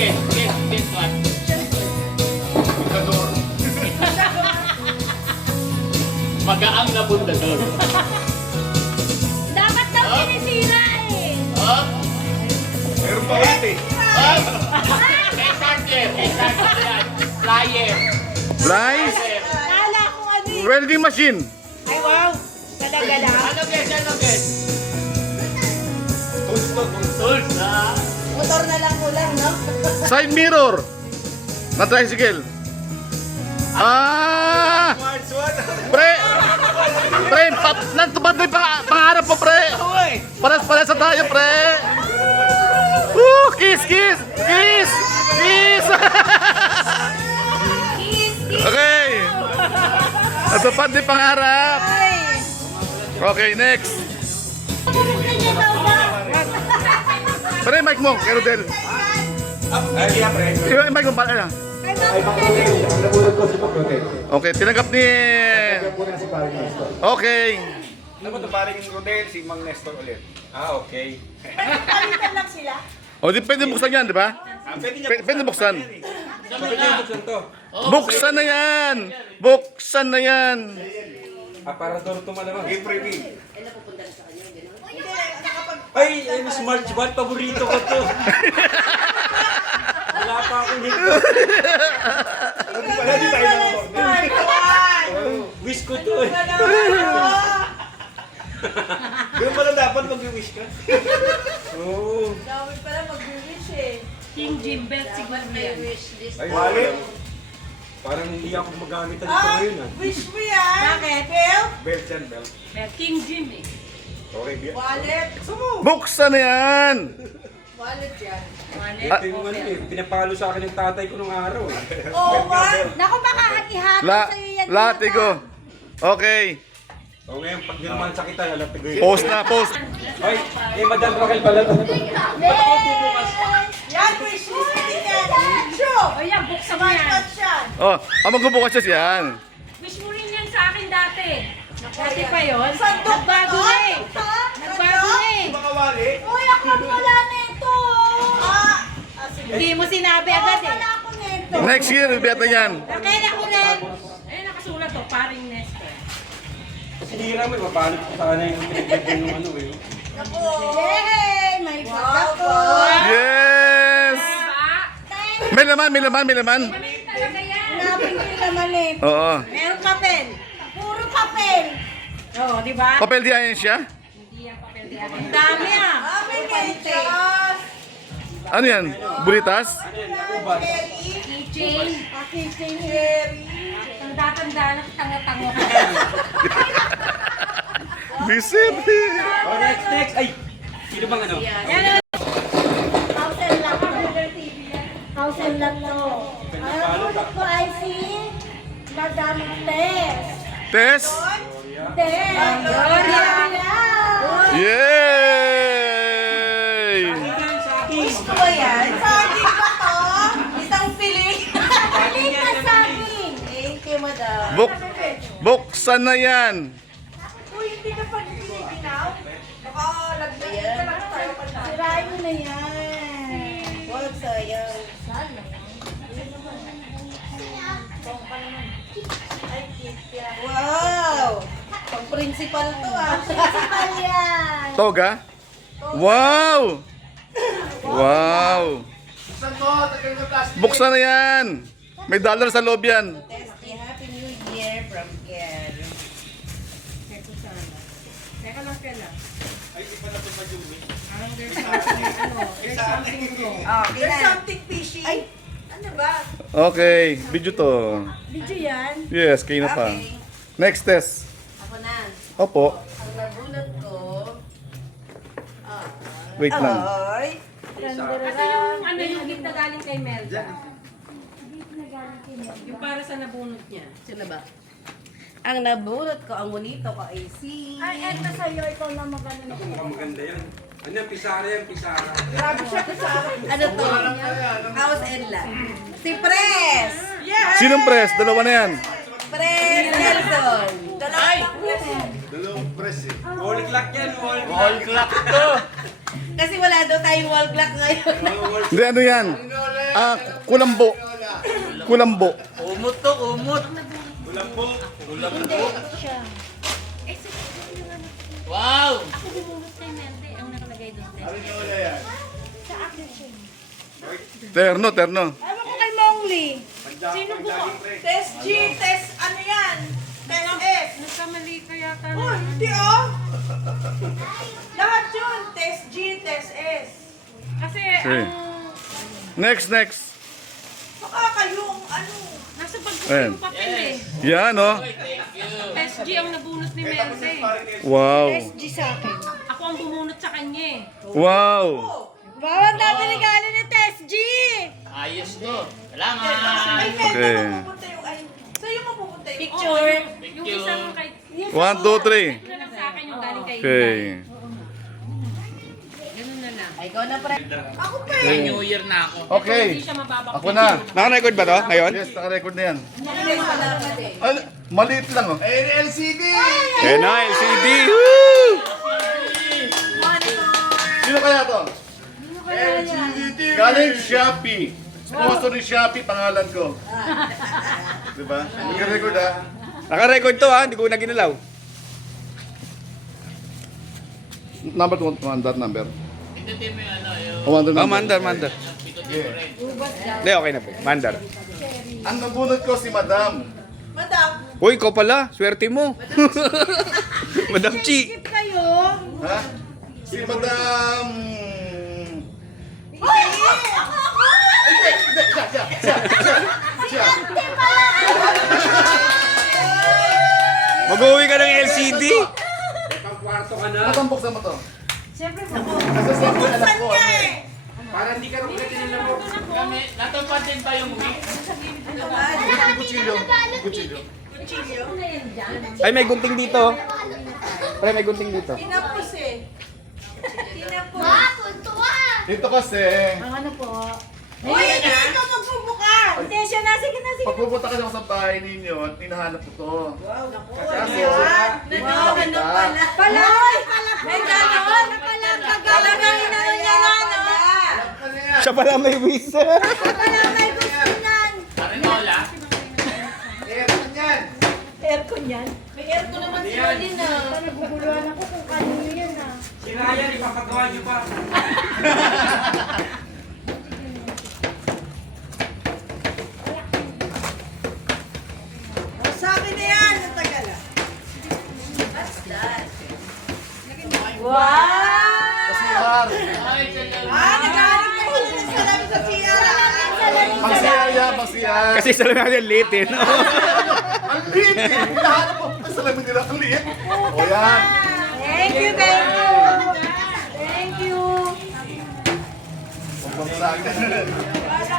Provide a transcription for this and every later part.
Guess what? Pundador. Magaang na pundador. Dapat daw sinisira eh. Oh? Meron pa ulit eh. Oh? May charger. Yan. Flyer. Flies? Kala ko ano eh. Welding machine. Ay wow. Talaga lang. Ano guess? Tools to, tools. Tools. Motor na lang kulang, no? Side mirror. Na tricycle. Ah! Smart one. Pre! Pre! Natupad mo yung pangarap mo, pre! Paras sa tayo, pre! Kiss! Kiss! Kiss! Kiss! Okay! Natupad mo yung pangarap! Okay, next! Pre, mic mo, kay Rodel. Ay, kaya pre. Yung mic mo, pala. Ay, Pang-Protect. Ang nabulot ko si Pang-Protect. Okay, tinanggap ni... Kaya po na si Paring Nestor. Okay. Ano ba ito Paring Rodel? Si Mang Nestor ulit. Ah, okay. Palitan lang sila. O, di pwede buksan yan, di ba? Pwede niya Pwede buksan. Pwede niya buksan to. Buksan na yan! Buksan na yan! Aparador ito malamang. Game preview. Ay, smart band, paborito ko to. Wala pa akong hito. Wala din tayo ng order. Wish ko to eh. Ganun pala dapat mag-wish ka. Oo. Dami pala mag-wish eh. King Jim Belt siguro na yan. Ay, wallet. Parang hindi ako magamit dito ngayon ah. Wish mo yan. Bakit? Belt? Belt yan, belt. King Jim eh. Okay, biya. Wallet. Buksan na yan! Wallet yan. Wallet. Ito yung ano eh, pinapalo sa akin ng tatay ko nung araw eh. Oo ba? Naku, baka ihapon sa'yo yan. Latigo. Okay. O ngayon, pag naman sakitan, lalapig ko yun. Post na, post. Ay, Madam Raquel pala to. Yan, wish mo din yan. Sure. O yan, buksan mo yan. Smart yan. Oh, magbubukas siya yan. Wish mo rin yan sa akin dati. Dati pa yun. Sandok Nagbago na eh. Nagbago na eh. Baka wallet. Uy, ako wala nito. Sige. Hindi mo sinabi agad eh. Wala ako nito. Next year, bibiyata yan. Akin ako rin. Ayun, nakasulat to, paring Nestor. Sinira mo, mapalot ko sana yung pinagdagdag ng ano eh. Ako. Yay! May bag ako. Yes! Diba? May laman, may laman, may laman. Kami talaga yan. Hanapin ko yung naman eh. Oo. Meron papel. Puro papel. Oo, di ba? Papel di ayan siya? Hindi yan papel di ako. Ang dami ah. Amin kente. Ano yan? Bulitas? Keychain. Keychain Jerry. Tanda-tanda na tanga-tango. Visit! Oh, next. Ay, sino bang ano? Yan. Thousand lang. Thousand lang to. Ang ulit ko ay si Madam Tess. Tess? Tess. Gloria. Yay! Gusto ko yan. Saging ba to? Isang piling. Piling na saging. Thank you, madam. Buksan na yan. Uy, hindi ka pa giniginaw? Baka lagyan ka lang tayo pa na. Sirain mo na yan. Huwag sayang. Sana. Wow! Pang-principal to ah. Principal yan. Toga? Wow! Wow! Buksan mo, tagal na plastic. Buksan na yan. May dollar sa loob yan. Testy, Happy New Year from Ken. Teka lang pala. Ay, iba na ito pa yung Parang there's something, there's something wrong. Oh, there's something fishy. Ay, ano ba? Okay, video to. Video yan? Yes, kayo na pa. Okay. Next test. Ako na. Opo. Ang nabunot ko. Wait lang. Ay. Ito yung ano yung gift na galing kay Melda. Yung para sa nabunot niya. Sino ba? Ang nabunot ko, ang bonito ko ay si... Ay, eto sa'yo, ikaw na magano na. Mukhang maganda yan. Ano yan, pisara yan, pisara. Grabe siya sa akin. Ano to? House and Land. Si Pres! Yes! Sinong press? Dalawa na yan. Pres Nelson! Ay! dalawang press eh. Wall clock yan, wall clock. All clock to. Kasi wala daw tayong wall clock ngayon. Hindi, ano yan? Ano ulit? Kulambo. Kulambo. Umot to, umot. Wow! Ako bumulot kay Merde. Ang nakalagay doon. Terno, terno. Ewan ko kay Mongli. Sino gumawa? Test G, test ano yan? Test S. Nagkamali kaya ka Oh, hindi oh. Lahat yun. Test G, test S. Kasi Okay. Next, next. Baka kayong ano. nasa bag ko Ayan. yung papel eh. Yan, oh. Thank you. PSG ang nabunot ni Merde. Wow. G sa akin. Ako ang bumunot sa kanya eh. Wow. Bawang dami regalo ni Test G. Ayos to. Salamat. Ay, Okay. Meda, mapupunta yung ay. Sa'yo mapupunta yung Picture. Yung isang kay... 1, 2, 3. na lang sa akin yung galing kay Okay. Ganun na lang. Ay, ikaw na pre. Ako pa May eh. New Year na ako. Okay. Hindi siya mababak. Ako na. Naka-record ba to ngayon? Yes, naka-record na yan. Nakinig pa lang natin. Ano? Maliit lang, oh. LCD! Eh na, LCD! Woo! Sino kaya to? Galing Shopee. Sponsor ni Shopee, pangalan ko. Diba? Nag-record, ha? Naka-record to ha, hindi ko na ginalaw. Number 1, that number. Pindutin mo yung ano, yung Oh, Oh, mandar, mandar. pindutin mo rin. Hindi, okay na po. Mandar. Ang nabunod ko si Madam. Madam, Uy, ikaw pala. Swerte mo. Madam Chi. skip kayo. Ha? Si Madam... Ay! Ako! Si Ate pala! Mag-uwi ka ng LCD. Madam, buksan mo to. Siyempre po. Kasi siyempre alam ko. Niya eh. Kami, natupad din ba yung week? Kutsilyo. Kutsilyo. Kuchilyo. Ay, may gunting dito. Pre, may gunting dito. Tinapos eh. Tinapos. Dito kasi, Uy, hindi ka magbubukas. Attention na. Sige na, sige. pagpupunta kasi ako sa bahay ninyo at hinahanap ko to. Kaso, Nagkakaroon pala. Pala! May ganon. Kagalagang ano niya na, no? Siya pala may whistle. Pala may gusto niyan. Arenola? Aircon yan? May aircon naman sila din ah. Naguguluhan ako kung kanino yan ah. Si Ryan, ipapagawa niyo pa. Sa akin na yan. Natagal ah. What's that? Wow! CR. Ay, salamat. Naghahanap kayo ng salamin sa CR ah. Pang CR yan, pang CR. Kasi sa lang natin late eh. No? Ang liit eh. Hinahanap ko. Ang salamin nila, ang liit. O yan. Thank you, thank you. Thank you. Pagpagsak.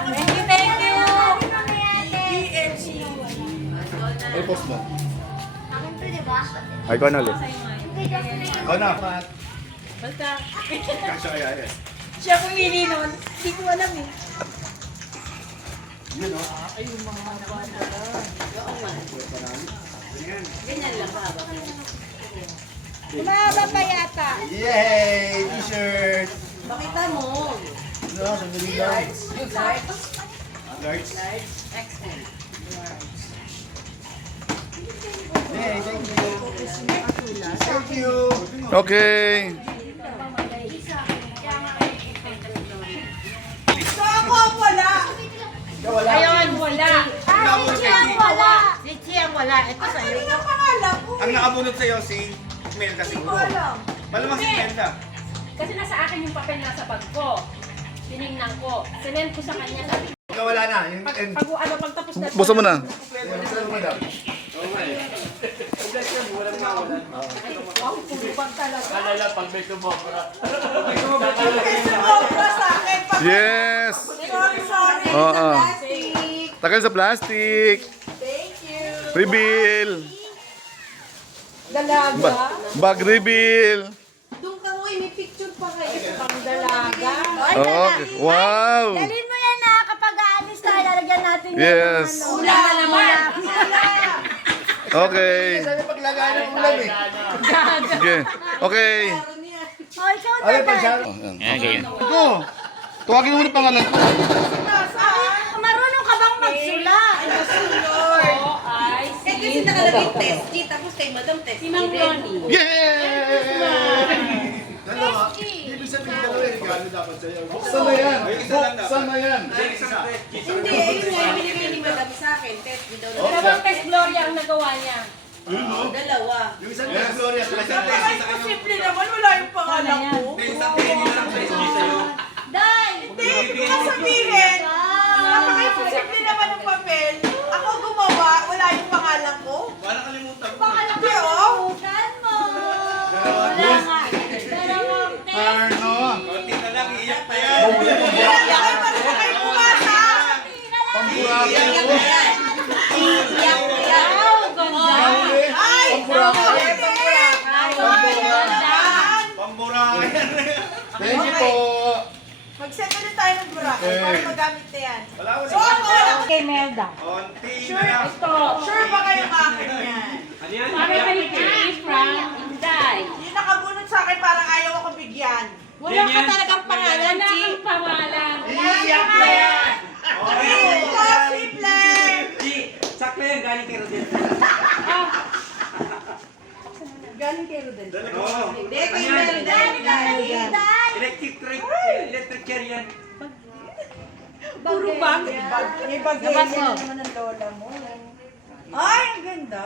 Thank you, thank you. PNC. Ay, post mo. Ay, ko na ulit. O na. Basta. Siya pumili nun. Hindi ko alam eh. Ganyan lang ba? Kumaba pa yata. Yay! T-shirt! Pakita mo. No, sandali lang. Large. Large. XL. Yay, thank you. Thank you. Okay. So ako ang wala. Ayun, wala. Si Chiang wala. Si Chiang wala. Ito Ano sa'yo. yung pangalan ko? Ang nakabunod sa'yo si Melda Hindi ko siguro. alam. Malamang si Melda. Kasi nasa akin yung papel nasa bag ko. Tinignan ko. Sinend ko sa kanya. Sabi ko, Wala na. Yung pag ano, pagtapos na. Buksan mo na. Alala pag may sumobra. Sumobra sa akin. Yes. Sorry, sorry. Oo. Plastic. Takal sa plastic. Thank you. Reveal. Dalaga. Bag reveal. Doon ka mo, may picture pa kayo. Pang dalaga. Okay. Wow. Dalhin mo yan na kapag aalis tayo, lalagyan natin Yes. Ula naman. Okay. Saan yung paglagay ng ulam eh? Okay. Okay. Oh, ikaw Ano na pa siya? Oh, yan. Ito. Tuwagin mo na pangalan ko. Nasa naging Test G, tapos kay Madam Test Si Mang Ronnie. Yay! Test G. Buksan na yan. Buksan na yan. Hindi, ayun nga yung binigay ni Madam sa akin. Test G daw na. Dalawang Test Gloria ang nagawa niya. Dalawa. Simple naman, wala yung pangalan ko. Day! Hindi ko sabihin. Napaka-simple naman ng papel. Ako gumawa, wala yung pangalan ko. Parang kalimutan ko. Pangalan ko yun. Bukan mo! Wala nga. Dalawang Test Arno. Konti na lang, iyak pa yan. Kaya kayo para sa kayo pumasa. Pamburaki Iyak mo. na yan. Iyak na yan. Wow, ganda! Ay! Pamburaki. Ganda! Pambura yan. Thank you po. Mag-set ulit tayo ng burakan para magamit na yan. Wala ko So ako, Kay Melda. Konti na lang. sure ba kayo akin yan? Ano yan? Para kay Chief from Inday. Yung nakabunot sa akin parang ayaw ako bigyan. Wala ka talagang pangalan, Wala G. kang pangalan. Iyak na yan! Impossible! Sakto yan, galing kay Rodel. Galing kay Rodel. Oo. Hindi, kay Melda. Electric chair yan. Puro bag. May bagay Labas mo. yan naman ng lola mo. Ay, ang ganda.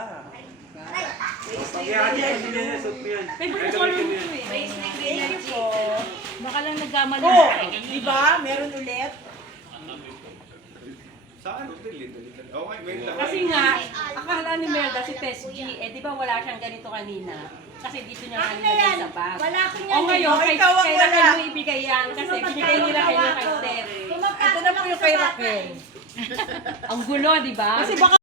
Kaya kasi kasi nila suot mo yan. May color mo eh. Thank you po. Baka lang nagkamali. Oh, di ba? Meron ulit. Saan? Okay, wait lang. Kasi nga, akala ni Melda si Tess G, eh di ba wala siyang ganito kanina? Kasi dito niya kanina sa bag. Wala ko O ngayon, Oh, ikaw ang kailangan wala. mo ibigay yan kasi binigay nila kayo kay Terry. Ito na po yung kay Raquel. Ang gulo, di ba? Kasi baka